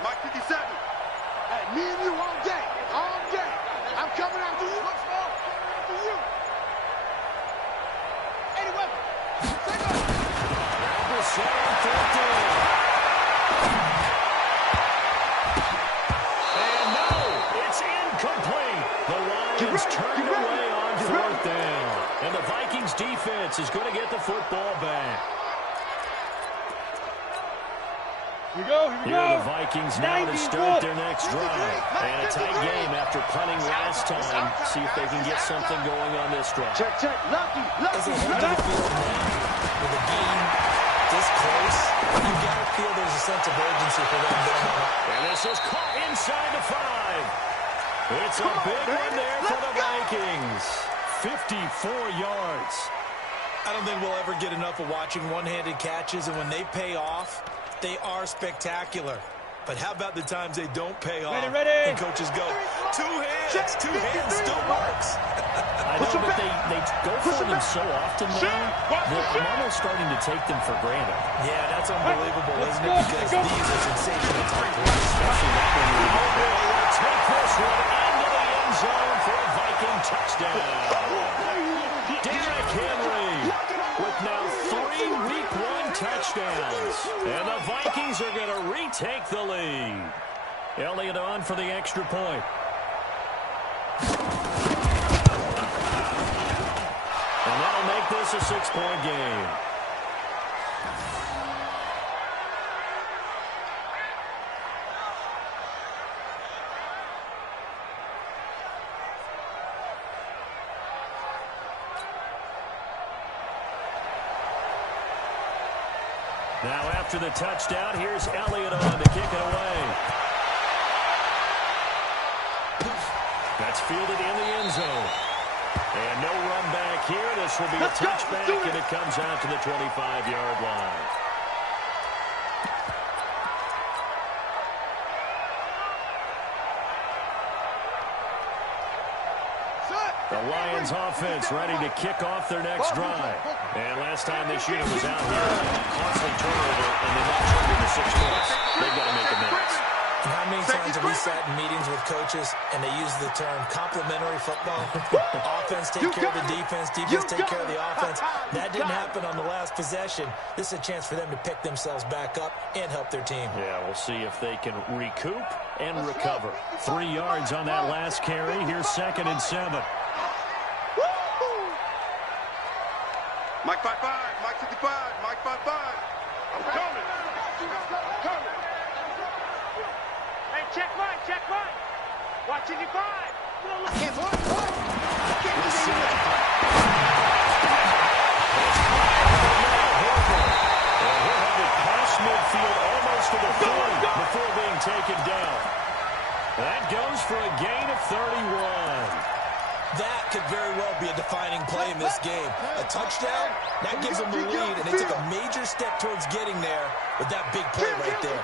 Mike 57. Hey, me and you all day. I'm coming after you. After you. Anyway. Set on 4th down. And no, it's incomplete. The Lions turned away on 4th down. And the Vikings defense is going to get the football back. Here we go. Here are the Vikings now to start their next drive. And a tight game after punting last time. See if they can get something going on this drive. Check. Lucky. As they head to the field now, with the game this close, you got to feel there's a sense of urgency for them going on. And this is caught inside the 5. It's a big one there for the Vikings. 54 yards. I don't think we'll ever get enough of watching one-handed catches, and when they pay off, they are spectacular. But how about the times they don't pay off? Ready. And coaches go, two hands still works. I know, but they go for them so often now that I'm almost starting to take them for granted. Yeah, that's unbelievable, isn't it? Because these are sensational type plays. Especially that one where you take this one into the end zone for a Viking touchdown. Derrick Henry with now 3 Week 1 touchdowns. And the Vikings are going to retake the lead. Elliott on for the extra point. make this a 6-point game. Now after the touchdown, here's Elliott on to kick it away. That's fielded in the end zone. And no run back here. This will be a touchback, and it comes out to the 25-yard line. The Lions offense ready to kick off their next drive. And last time this unit was out here, costly turnover, and they not turned into 6 points. They've got to make amends. And how many times have we sat in meetings with coaches and they use the term complementary football? Offense take care of the defense, defense take care of the offense. That didn't happen on the last possession. This is a chance for them to pick themselves back up and help their team. Yeah, we'll see if they can recoup and recover. 3 yards on that last carry. Here's 2nd and 7. Mike 5-5, Mike 55, Mike 5-5. I'm coming. I'm coming. Hey, check Mike. Watch 55. I can't block. I can't do that. He'll have it past midfield almost to the 40 before being taken down. That goes for a gain of 31. That could very well be a defining play in this game. A touchdown, that gives them the lead, and they took a major step towards getting there with that big play right there.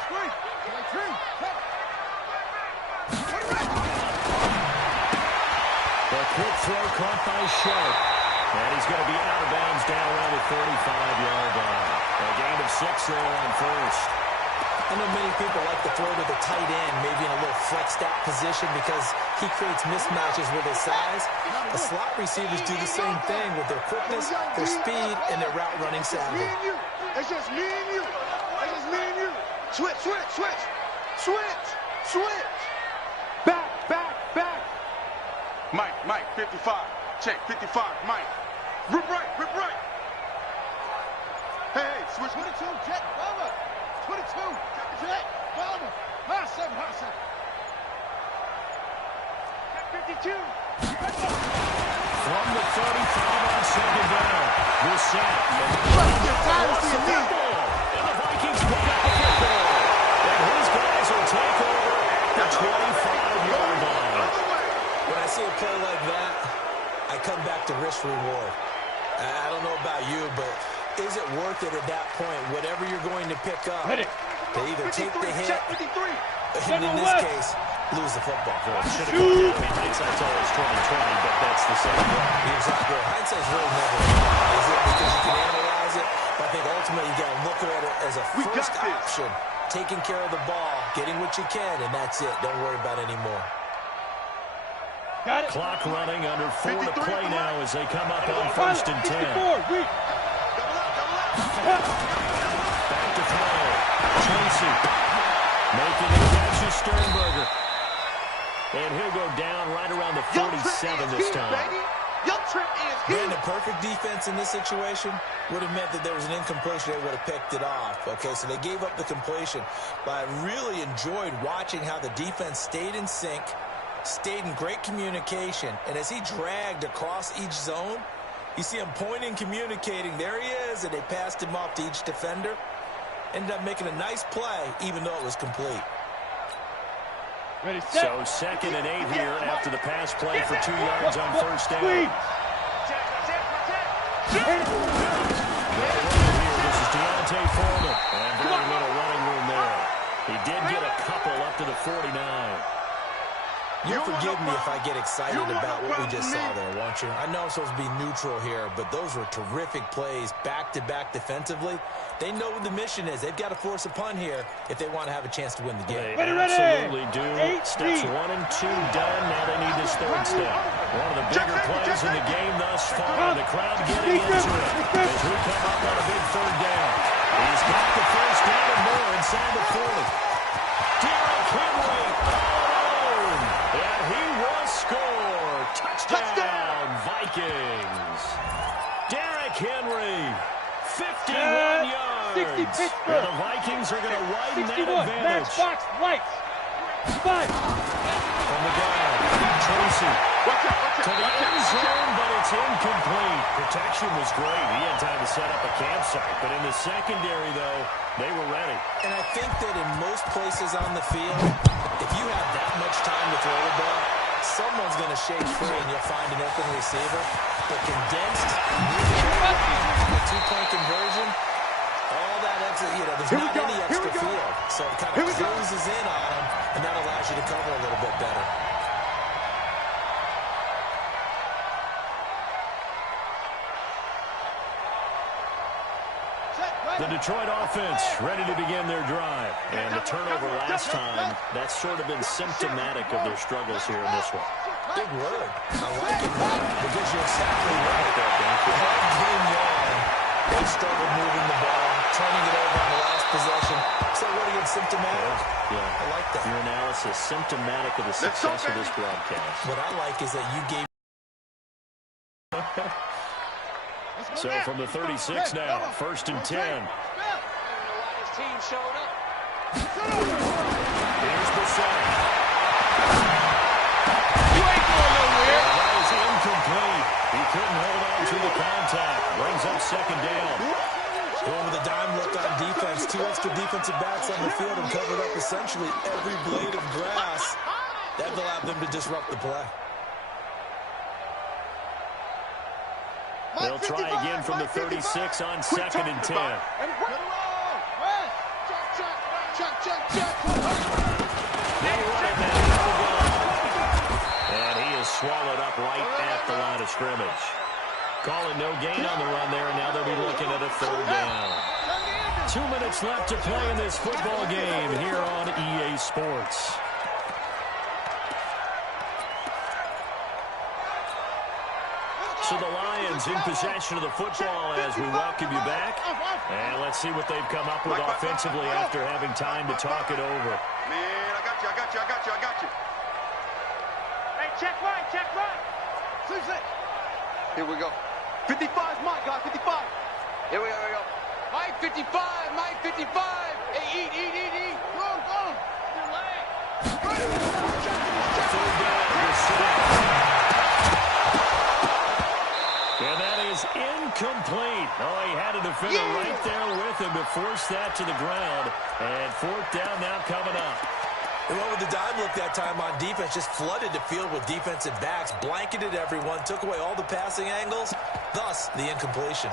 The quick throw caught by Sharp. And he's going to be out of bounds down around the 35-yard line. A gain of 6 there on first. I know many people like to throw to the tight end, maybe in a little flexed out position because he creates mismatches with his size. The slot receivers do the same thing with their quickness, their speed, and their route running savvy. Me and you. It's just me and you. It's just me and you. Switch. Back. Mike, 55. Check, 55, Mike. Rip right. Hey, switch. 22, Jet, Bubba. 22, Jet, Bubba. High 7. Jet 52. From the 35 on 2nd down. This set. And the Vikings pick up the football. And his guys will take over the 25-yard line. When I see a play like that, I come back to risk reward. I don't know about you, but is it worth it at that point, whatever you're going to pick up, to either take the hit, and in this case, lose the football. Should have gone down. I mean, hindsight's always 20/20, but that's the same way. Exactly. Hindsight's really never wrong, is it? Because you can analyze it, but I think ultimately you got to look at it as a first option, taking care of the ball, getting what you can, and that's it. Don't worry about any more. Got it. Clock running under 4 to play now as they come up on 1st and 10. Back to throw. Tracy making the catch is Sternberger. And he'll go down right around the 47 this time. Brandon, perfect defense in this situation would have meant that there was an incompletion. They would have picked it off. Okay, so they gave up the completion. But I really enjoyed watching how the defense stayed in sync, stayed in great communication, and as he dragged across each zone, you see him pointing, communicating. There he is, and they passed him off to each defender. Ended up making a nice play, even though it was complete. Ready, set. So 2nd and 8 here after the pass play for 2 yards on 1st down. This is Deontay Foreman, and very little running room there. He did get a couple up to the 49. You'll forgive me if I get excited about what we just saw there, won't you? I know I'm supposed to be neutral here, but those were terrific plays back-to-back defensively. They know what the mission is. They've got to force a punt here if they want to have a chance to win the game. They absolutely do. Steps 1 and 2 done. Now they need this 3rd step. One of the bigger plays in the game thus far. The crowd getting into it as we come up on a big 3rd down. He's got the 1st down and more inside the 40. Derrick Henry alone. And he will score. Touchdown, Vikings. Derrick leads. And the Vikings are going to widen that advantage. Matchbox lights. 5. From the ground, Tracy to the end zone, but it's incomplete. Protection was great. He had time to set up a campsite. But in the secondary, though, they were ready. And I think that in most places on the field, if you have that much time to throw the ball, someone's going to shake free and you'll find an open receiver. But condensed, a two-point conversion, all that extra, there's not any extra field. So it kind of closes in on them, and that allows you to cover a little bit better. The Detroit offense ready to begin their drive. And the turnover last time, that's sort of been symptomatic of their struggles here in this one. Big word. I like it, because you're exactly right. All game long, they struggled moving the ball, turning it over on the last possession. So what are you, symptomatic? Yeah. I like that. Your analysis, symptomatic of the success of this broadcast. What I like is that you gave... So from the 36 now, 1st and 10. Team showed up. Here's the set. You ain't going nowhere. That was incomplete. He couldn't hold on to the contact. Brings up 2nd down. Going with a dime look on defense. 2 extra defensive backs on the field and covered up essentially every blade of grass. That allowed them to disrupt the play. They'll try again from the 36 on 2nd and 10. And he is swallowed up right at the line of scrimmage. Calling no gain on the run there, and now they'll be looking at a 3rd down. 2 minutes left to play in this football game here on EA Sports. So the Lions in possession of the football as we welcome you back. And let's see what they've come up with offensively after having time to talk it over. Man, I got you. Hey, check right. Here we go. 55's Mike, guys, 55. Here we go. Mike 55. Hey, eat. Go. Your leg. 3rd down, and that is incomplete. Oh, he had a defender right there with him to force that to the ground. And 4th down now coming up. They went with the dime look that time on defense, just flooded the field with defensive backs, blanketed everyone, took away all the passing angles, thus the incompletion.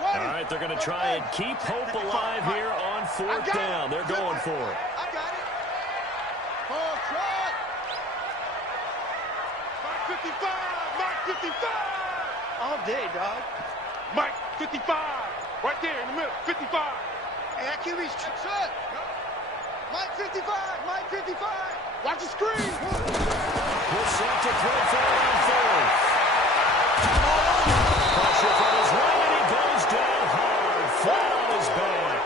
All right, they're going to try and keep hope alive here on 4th down. They're going for it. I got it. Ball try. Mike 55. All day, dog. Mike 55. Right there in the middle. 55. Hey, I can't reach. Shut. Mike 55. Watch the screen. We're set to throw forward on 4th. Pressure from his right, and he goes down hard, flat on his back.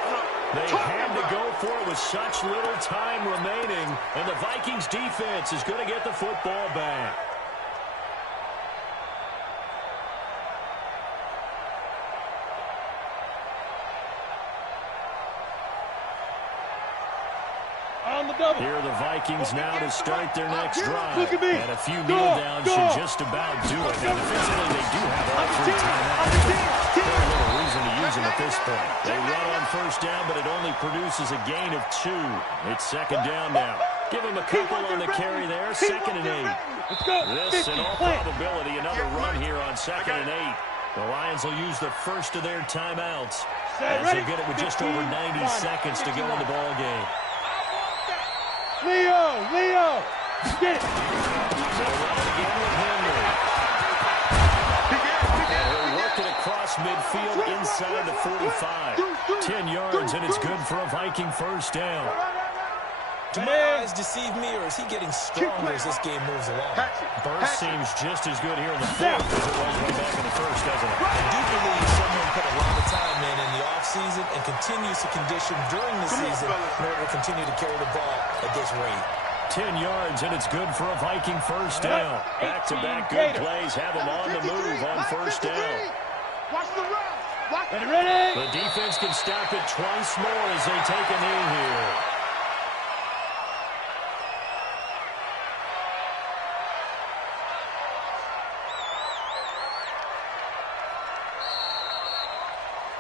They had to go for it with such little time remaining, and the Vikings defense is going to get the football back. Here are the Vikings now to start their next drive. And a few kneel downs should just about do it. And defensively, they do have all 3 timeouts. Very little reason to use them at this point. They run on 1st down, but it only produces a gain of 2. It's 2nd down now. Give them a couple on the carry there. 2nd and 8. This, in all probability, another run here on 2nd and 8. The Lions will use the first of their timeouts as they get it with just over 90 seconds to go in the ball game. Leo, get it. So run again with Henry. And he'll work it across midfield inside the 45. 10 yards, and it's good for a Viking 1st down. Do my eyes deceive me, or is he getting stronger as this game moves along? Burst seems just as good here in the 4th as it was way back in the 1st, doesn't it? I do believe someone put a lot of time in the offseason and continues to condition during the season in order to continue to carry the ball at this rate. 10 yards, and it's good for a Viking 1st down. Back-to-back good plays have them on the move on 1st down. Watch the run. Watch. Ready? The defense can stop it twice more as they take a knee here.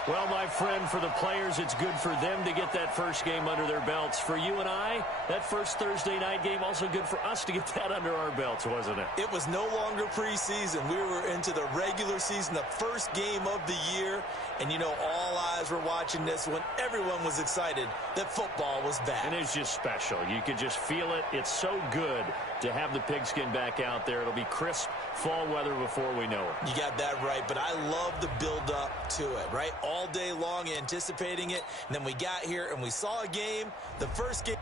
Well, my friend, for the players, it's good for them to get that first game under their belts. For you and I, that first Thursday night game, also good for us to get that under our belts, wasn't it? It was no longer preseason. We were into the regular season, the first game of the year. And, you know, all eyes were watching this when everyone was excited that football was back. And it's just special. You could just feel it. It's so good to have the pigskin back out there. It'll be crisp fall weather before we know it. You got that right, but I love the build-up to it, right? All day long anticipating it, and then we got here and we saw a game. The first game